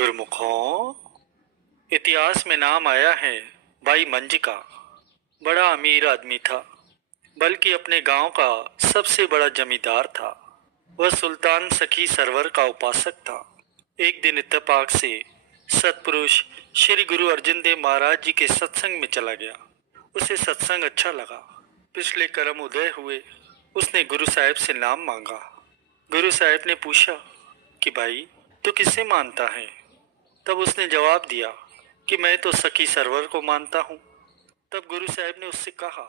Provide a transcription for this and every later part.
गुरमुखों, इतिहास में नाम आया है भाई मंज का। बड़ा अमीर आदमी था, बल्कि अपने गांव का सबसे बड़ा जमींदार था। वह सुल्तान सखी सरवर का उपासक था। एक दिन इत्तेफाक से सतपुरुष श्री गुरु अर्जन देव महाराज जी के सत्संग में चला गया। उसे सत्संग अच्छा लगा। पिछले कर्म उदय हुए। उसने गुरु साहिब से नाम मांगा। गुरु साहिब ने पूछा कि भाई तू किसे मानता है? तब उसने जवाब दिया कि मैं तो सखी सरवर को मानता हूँ। तब गुरु साहिब ने उससे कहा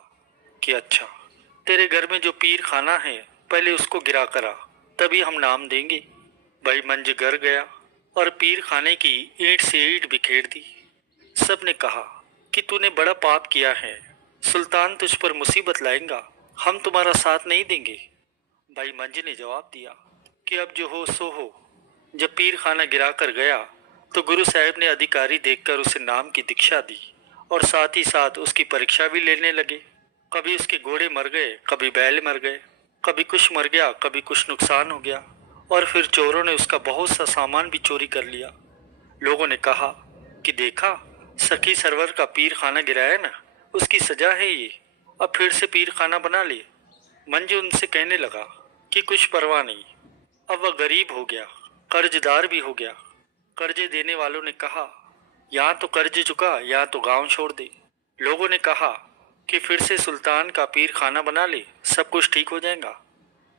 कि अच्छा, तेरे घर में जो पीर खाना है पहले उसको गिरा करा, तभी हम नाम देंगे। भाई मंज घर गया और पीर खाने की ईंट से ईंट बिखेर दी। सबने कहा कि तूने बड़ा पाप किया है, सुल्तान तुझ पर मुसीबत लाएगा, हम तुम्हारा साथ नहीं देंगे। भाई मंज ने जवाब दिया कि अब जो हो सो हो। जब पीर खाना गिरा कर गया तो गुरु साहिब ने अधिकारी देखकर उसे नाम की दीक्षा दी और साथ ही साथ उसकी परीक्षा भी लेने लगे। कभी उसके घोड़े मर गए, कभी बैल मर गए, कभी कुछ मर गया, कभी कुछ नुकसान हो गया, और फिर चोरों ने उसका बहुत सा सामान भी चोरी कर लिया। लोगों ने कहा कि देखा, सखी सरवर का पीर खाना गिराया ना, उसकी सजा है ये, अब फिर से पीर खाना बना ले। मंजू उनसे कहने लगा कि कुछ परवाह नहीं, अब वह गरीब हो गया, कर्जदार भी हो गया। कर्जे देने वालों ने कहा यहाँ तो कर्ज चुका, यहाँ तो गांव छोड़ दे। लोगों ने कहा कि फिर से सुल्तान का पीर खाना बना ले, सब कुछ ठीक हो जाएगा।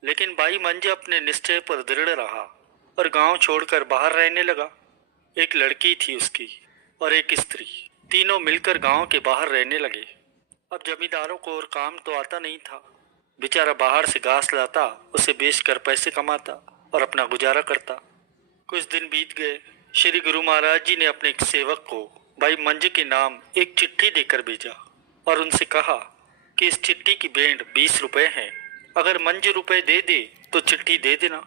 लेकिन भाई मंज अपने निश्चय पर दृढ़ रहा और गांव छोड़कर बाहर रहने लगा। एक लड़की थी उसकी और एक स्त्री, तीनों मिलकर गांव के बाहर रहने लगे। अब जमींदारों को और काम तो आता नहीं था। बेचारा बाहर से घास लाता, उसे बेचकर पैसे कमाता और अपना गुजारा करता। कुछ दिन बीत गए। श्री गुरु महाराज जी ने अपने एक सेवक को भाई मंज के नाम एक चिट्ठी देकर भेजा और उनसे कहा कि इस चिट्ठी की भेंट 20 रुपए है, अगर मंज रुपए दे दे तो चिट्ठी दे देना।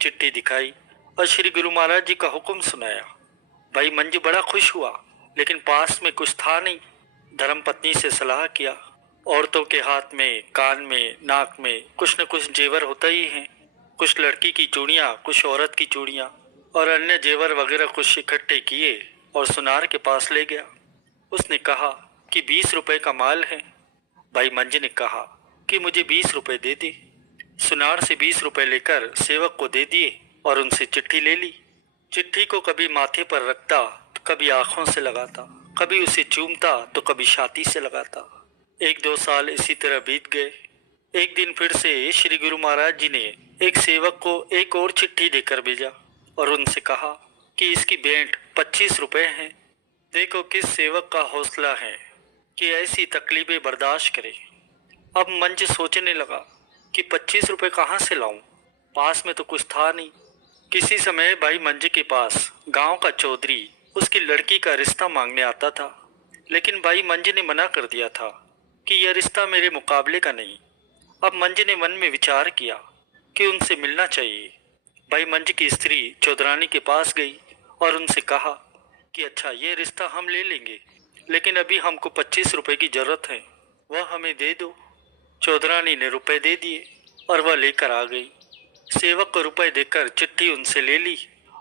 चिट्ठी दिखाई और श्री गुरु महाराज जी का हुक्म सुनाया। भाई मंज बड़ा खुश हुआ, लेकिन पास में कुछ था नहीं। धर्मपत्नी से सलाह किया। औरतों के हाथ में, कान में, नाक में कुछ न कुछ जेवर होता ही है। कुछ लड़की की चूड़ियाँ, कुछ औरत की चूड़ियाँ और अन्य जेवर वगैरह कुछ इकट्ठे किए और सुनार के पास ले गया। उसने कहा कि 20 रुपए का माल है। भाई मंज ने कहा कि मुझे 20 रुपए दे दे। सुनार से 20 रुपए लेकर सेवक को दे दिए और उनसे चिट्ठी ले ली। चिट्ठी को कभी माथे पर रखता तो कभी आंखों से लगाता, कभी उसे चूमता तो कभी छाती से लगाता। 1-2 साल इसी तरह बीत गए। एक दिन फिर से श्री गुरु महाराज जी ने एक सेवक को एक और चिट्ठी देकर भेजा और उनसे कहा कि इसकी भेंट 25 रुपए है। देखो किस सेवक का हौसला है कि ऐसी तकलीफें बर्दाश्त करे। अब मंज सोचने लगा कि 25 रुपए कहाँ से लाऊं, पास में तो कुछ था नहीं। किसी समय भाई मंज के पास गांव का चौधरी उसकी लड़की का रिश्ता मांगने आता था, लेकिन भाई मंज ने मना कर दिया था कि यह रिश्ता मेरे मुकाबले का नहीं। अब मंज ने मन में विचार किया कि उनसे मिलना चाहिए। भाई मंज की स्त्री चौधरानी के पास गई और उनसे कहा कि अच्छा, ये रिश्ता हम ले लेंगे, लेकिन अभी हमको 25 रुपए की जरूरत है, वह हमें दे दो। चौधरानी ने रुपए दे दिए और वह लेकर आ गई। सेवक को रुपए देकर चिट्ठी उनसे ले ली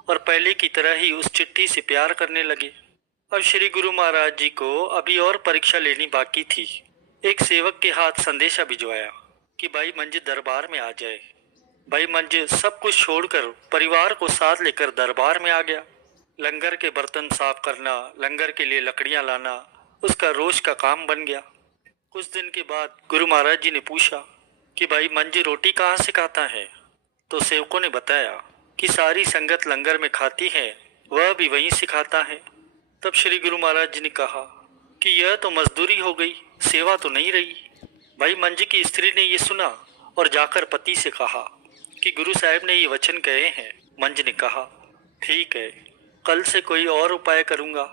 और पहले की तरह ही उस चिट्ठी से प्यार करने लगे। अब श्री गुरु महाराज जी को अभी और परीक्षा लेनी बाकी थी। एक सेवक के हाथ संदेशा भिजवाया कि भाई मंज दरबार में आ जाए। भाई मंज सब कुछ छोड़कर परिवार को साथ लेकर दरबार में आ गया। लंगर के बर्तन साफ करना, लंगर के लिए लकड़ियां लाना उसका रोज का काम बन गया। कुछ दिन के बाद गुरु महाराज जी ने पूछा कि भाई मंज रोटी कहाँ से खाता है? तो सेवकों ने बताया कि सारी संगत लंगर में खाती है, वह भी वहीं से खाता है। तब श्री गुरु महाराज जी ने कहा कि यह तो मजदूरी हो गई, सेवा तो नहीं रही। भाई मंज की स्त्री ने यह सुना और जाकर पति से कहा कि गुरु साहिब ने ये वचन कहे हैं। मंज ने कहा ठीक है, कल से कोई और उपाय करूंगा।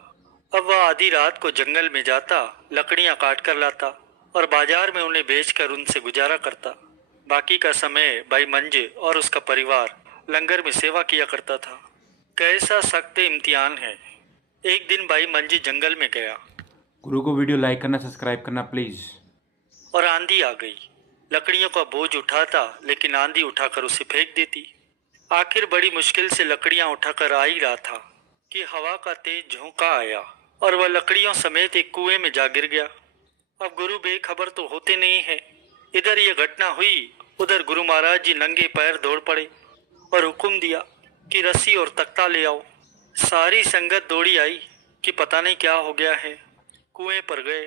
अब वह आधी रात को जंगल में जाता, लकड़ियां काट कर लाता और बाजार में उन्हें बेचकर उनसे गुजारा करता। बाकी का समय भाई मंज और उसका परिवार लंगर में सेवा किया करता था। कैसा सख्त इम्तिहान है। एक दिन भाई मंज जंगल में गया। गुरु को वीडियो लाइक करना, सब्सक्राइब करना प्लीज। और आंधी आ गई। लकड़ियों का बोझ उठाता, लेकिन आंधी उठाकर उसे फेंक देती। आखिर बड़ी मुश्किल से लकड़ियां उठाकर आ ही रहा था कि हवा का तेज झोंका आया और वह लकड़ियों समेत एक कुएं में जा गिर गया। अब गुरु बेखबर तो होते नहीं है। इधर ये घटना हुई, उधर गुरु महाराज जी नंगे पैर दौड़ पड़े और हुक्म दिया कि रस्सी और तख्ता ले आओ। सारी संगत दौड़ी आई कि पता नहीं क्या हो गया है। कुएं पर गए।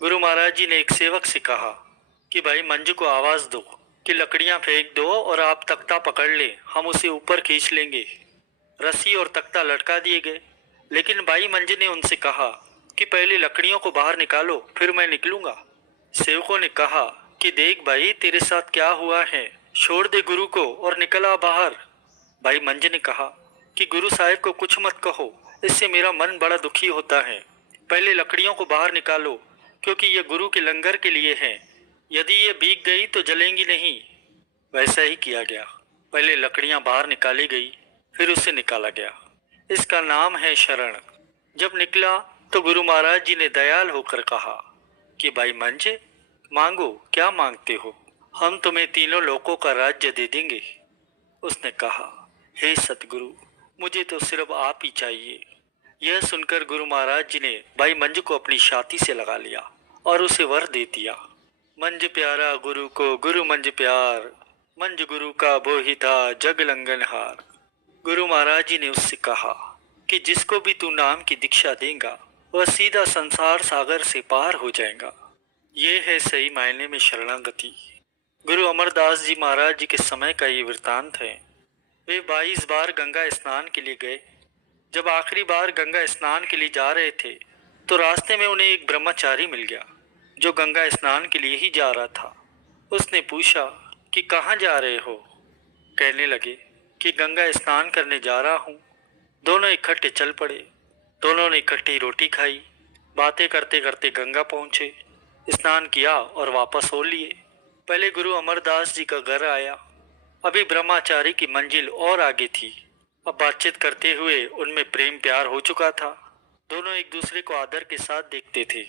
गुरु महाराज जी ने एक सेवक से कहा कि भाई मंजू को आवाज दो कि लकड़ियां फेंक दो और आप तख्ता पकड़ लें, हम उसे ऊपर खींच लेंगे। रस्सी और तख्ता लटका दिए गए, लेकिन भाई मंजू ने उनसे कहा कि पहले लकड़ियों को बाहर निकालो, फिर मैं निकलूंगा। सेवकों ने कहा कि देख भाई तेरे साथ क्या हुआ है, छोड़ दे गुरु को और निकल आ बाहर। भाई मंज ने कहा कि गुरु साहिब को कुछ मत कहो, इससे मेरा मन बड़ा दुखी होता है। पहले लकड़ियों को बाहर निकालो, क्योंकि ये गुरु के लंगर के लिए है। यदि ये भीग गई तो जलेंगी नहीं। वैसा ही किया गया। पहले लकड़ियां बाहर निकाली गई, फिर उसे निकाला गया। इसका नाम है शरण। जब निकला तो गुरु महाराज जी ने दयाल होकर कहा कि भाई मंजे, मांगो, क्या मांगते हो, हम तुम्हें तीनों लोकों का राज्य दे देंगे। उसने कहा, हे सतगुरु, मुझे तो सिर्फ आप ही चाहिए। यह सुनकर गुरु महाराज जी ने भाई मंज को अपनी छाती से लगा लिया और उसे वर दे दिया। मंज प्यारा गुरु को गुरु मंज प्यार, मंज गुरु का बोही था जग लंगनहार। गुरु महाराज जी ने उससे कहा कि जिसको भी तू नाम की दीक्षा देगा वह सीधा संसार सागर से पार हो जाएगा। ये है सही मायने में शरणागति। गुरु अमरदास जी महाराज जी के समय का ये वृतांत है। वे 22 बार गंगा स्नान के लिए गए। जब आखिरी बार गंगा स्नान के लिए जा रहे थे तो रास्ते में उन्हें एक ब्रह्मचारी मिल गया जो गंगा स्नान के लिए ही जा रहा था। उसने पूछा कि कहाँ जा रहे हो। कहने लगे कि गंगा स्नान करने जा रहा हूँ। दोनों इकट्ठे चल पड़े। दोनों ने इकट्ठी रोटी खाई, बातें करते करते गंगा पहुँचे, स्नान किया और वापस हो लिए। पहले गुरु अमरदास जी का घर आया। अभी ब्रह्मचारी की मंजिल और आगे थी। अब बातचीत करते हुए उनमें प्रेम प्यार हो चुका था। दोनों एक दूसरे को आदर के साथ देखते थे।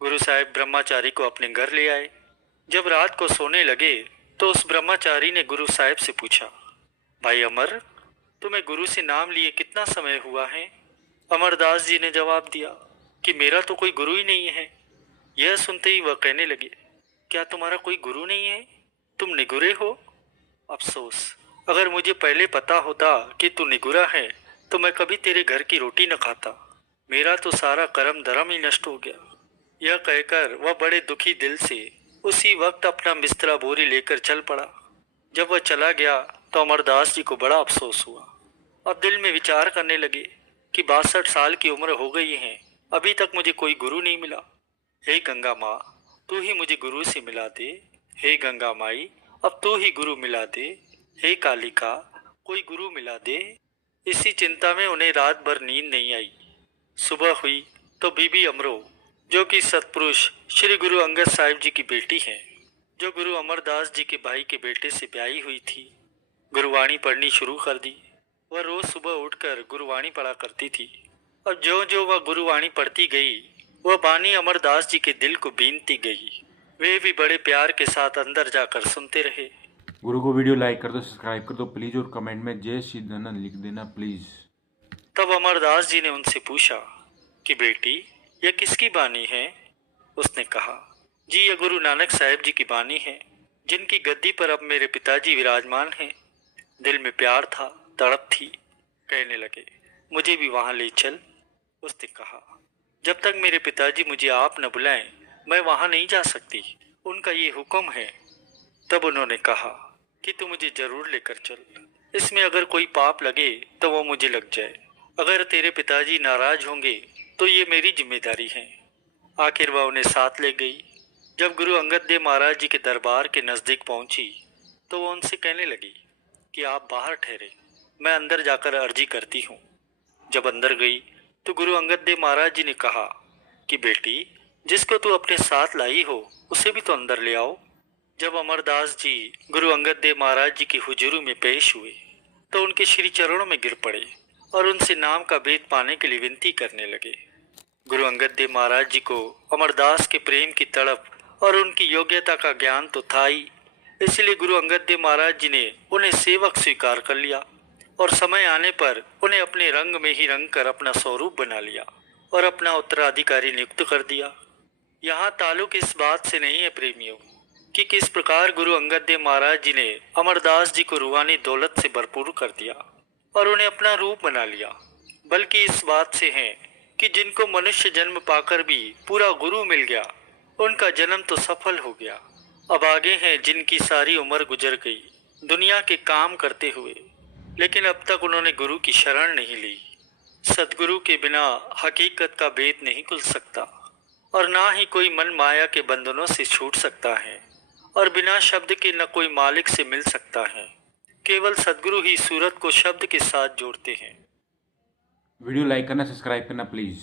गुरु साहिब ब्रह्मचारी को अपने घर ले आए। जब रात को सोने लगे तो उस ब्रह्मचारी ने गुरु साहिब से पूछा, भाई अमर, तुम्हें गुरु से नाम लिए कितना समय हुआ है। अमरदास जी ने जवाब दिया कि मेरा तो कोई गुरु ही नहीं है। यह सुनते ही वह कहने लगे, क्या तुम्हारा कोई गुरु नहीं है, तुम निगुरे हो। अफसोस, अगर मुझे पहले पता होता कि तू निगुरा है तो मैं कभी तेरे घर की रोटी न खाता। मेरा तो सारा कर्म धर्म ही नष्ट हो गया। यह कहकर वह बड़े दुखी दिल से उसी वक्त अपना बिस्तरा बोरी लेकर चल पड़ा। जब वह चला गया तो अमरदास जी को बड़ा अफसोस हुआ। अब दिल में विचार करने लगे कि 62 साल की उम्र हो गई है, अभी तक मुझे कोई गुरु नहीं मिला। हे गंगा माँ, तू ही मुझे गुरु से मिला दे। हे गंगा माई, अब तू ही गुरु मिला दे। हे कालिका, कोई गुरु मिला दे। इसी चिंता में उन्हें रात भर नींद नहीं आई। सुबह हुई तो बीबी अमरो, जो कि सतपुरुष श्री गुरु अंगद साहिब जी की बेटी हैं, जो गुरु अमरदास जी के भाई के बेटे से ब्याही हुई थी, गुरुवाणी पढ़नी शुरू कर दी। वह रोज सुबह उठकर गुरुवाणी पढ़ा करती थी और जो जो वह गुरुवाणी पढ़ती गई वह बानी अमरदास जी के दिल को बीनती गई। वे भी बड़े प्यार के साथ अंदर जाकर सुनते रहे। गुरु को वीडियो लाइक कर दो, सब्सक्राइब कर दो प्लीज़, और कमेंट में जय श्री धन्ना लिख देना प्लीज़। तब अमरदास जी ने उनसे पूछा कि बेटी, यह किसकी बानी है। उसने कहा, जी यह गुरु नानक साहिब जी की बानी है, जिनकी गद्दी पर अब मेरे पिताजी विराजमान हैं। दिल में प्यार था, तड़प थी। कहने लगे, मुझे भी वहाँ ले चल। उसने कहा, जब तक मेरे पिताजी मुझे आप न बुलाएं मैं वहाँ नहीं जा सकती, उनका ये हुक्म है। तब उन्होंने कहा कि तू मुझे जरूर लेकर चल, इसमें अगर कोई पाप लगे तो वो मुझे लग जाए। अगर तेरे पिताजी नाराज होंगे तो ये मेरी जिम्मेदारी है। आखिर वह उन्हें साथ ले गई। जब गुरु अंगद देव महाराज जी के दरबार के नज़दीक पहुंची तो वो उनसे कहने लगी कि आप बाहर ठहरे, मैं अंदर जाकर अर्जी करती हूँ। जब अंदर गई तो गुरु अंगद देव महाराज जी ने कहा कि बेटी, जिसको तू अपने साथ लाई हो उसे भी तो अंदर ले आओ। जब अमरदास जी गुरु अंगद देव महाराज जी की हुजूरी में पेश हुए तो उनके श्री चरणों में गिर पड़े और उनसे नाम का भेद पाने के लिए विनती करने लगे। गुरु अंगद देव महाराज जी को अमरदास के प्रेम की तड़प और उनकी योग्यता का ज्ञान तो था ही, इसलिए गुरु अंगद देव महाराज जी ने उन्हें सेवक स्वीकार कर लिया और समय आने पर उन्हें अपने रंग में ही रंग कर अपना स्वरूप बना लिया और अपना उत्तराधिकारी नियुक्त कर दिया। यहाँ ताल्लुक इस बात से नहीं है प्रेमियों कि किस प्रकार गुरु अंगद देव महाराज जी ने अमरदास जी को रूहानी दौलत से भरपूर कर दिया और उन्हें अपना रूप बना लिया, बल्कि इस बात से है कि जिनको मनुष्य जन्म पाकर भी पूरा गुरु मिल गया, उनका जन्म तो सफल हो गया। अब आगे हैं जिनकी सारी उम्र गुजर गई दुनिया के काम करते हुए, लेकिन अब तक उन्होंने गुरु की शरण नहीं ली। सदगुरु के बिना हकीकत का भेद नहीं खुल सकता और ना ही कोई मन माया के बंधनों से छूट सकता है और बिना शब्द के न कोई मालिक से मिल सकता है। केवल सदगुरु ही सूरत को शब्द के साथ जोड़ते हैं। वीडियो लाइक करना, सब्सक्राइब करना प्लीज़।